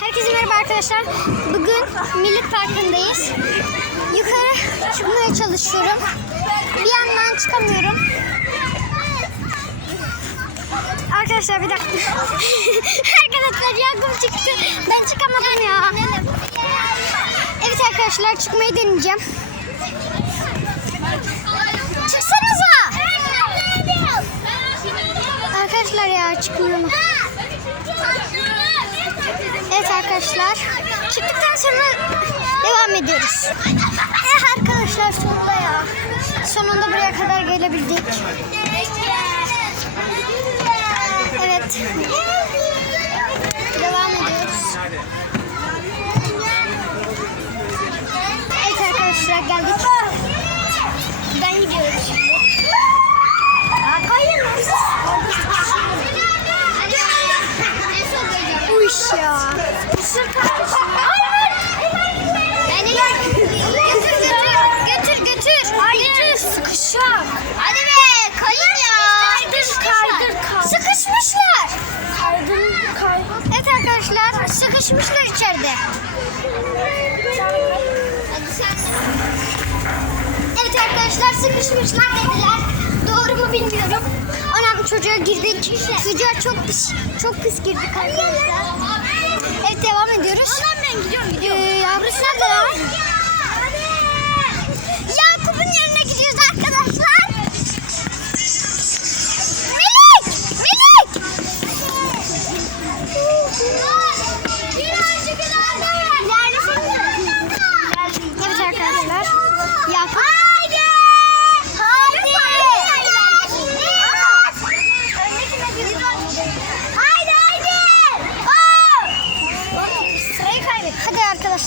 Herkese merhaba arkadaşlar. Bugün Millet Parkı'ndayız. Yukarı çıkmaya çalışıyorum. Bir yandan çıkamıyorum. Arkadaşlar bir dakika. arkadaşlar yangın çıktı. Ben çıkamadım ya. Evet arkadaşlar çıkmayı deneyeceğim. Çıksanıza. Arkadaşlar ya çıkmıyorum. Evet arkadaşlar. Çıktıktan sonra devam ediyoruz. Eh arkadaşlar sonunda ya. Sonunda buraya kadar gelebildik. Evet. Devam ediyoruz. Evet arkadaşlar geldik. Ben gidiyorum şimdi. Aa, kayın. Bu iş ya. Götür götür. Götür götür. Hayır. Sıkışak. Hadi be kayın ya. Kaydır kaydır. Sıkışmışlar. Kaydır kaydır. Evet arkadaşlar sıkışmışlar içeride. Evet arkadaşlar sıkışmışlar dediler. Doğru mu bilmiyorum. Anam çocuğa girdik. Çocuğa çok pis, çok pis girdik arkadaşlar. Evet devam ediyoruz. Anam ben gidiyorum gidiyorum. Ee, nerede lan?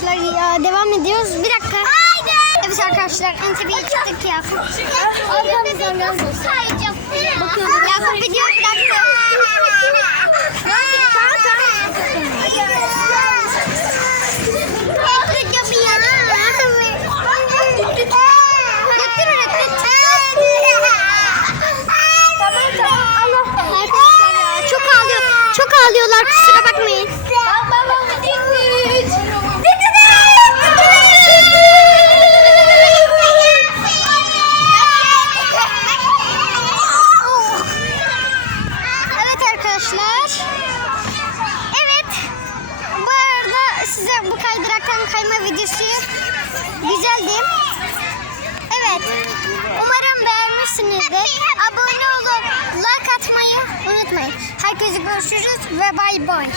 Arkadaşlar ya devam ediyoruz. Bir dakika. Haydi! Evet arkadaşlar en tepeye çıktık Yakup. Arkamızdan geldi. Bakın Yakup video ya çok ağlıyor. Çok ağlıyorlar kusura bakmayın. Size bu kaydıraktan kayma videosu güzeldi. Evet. Umarım beğenmişsinizdir. Abone olup like atmayı unutmayın. Herkese görüşürüz ve bay bay.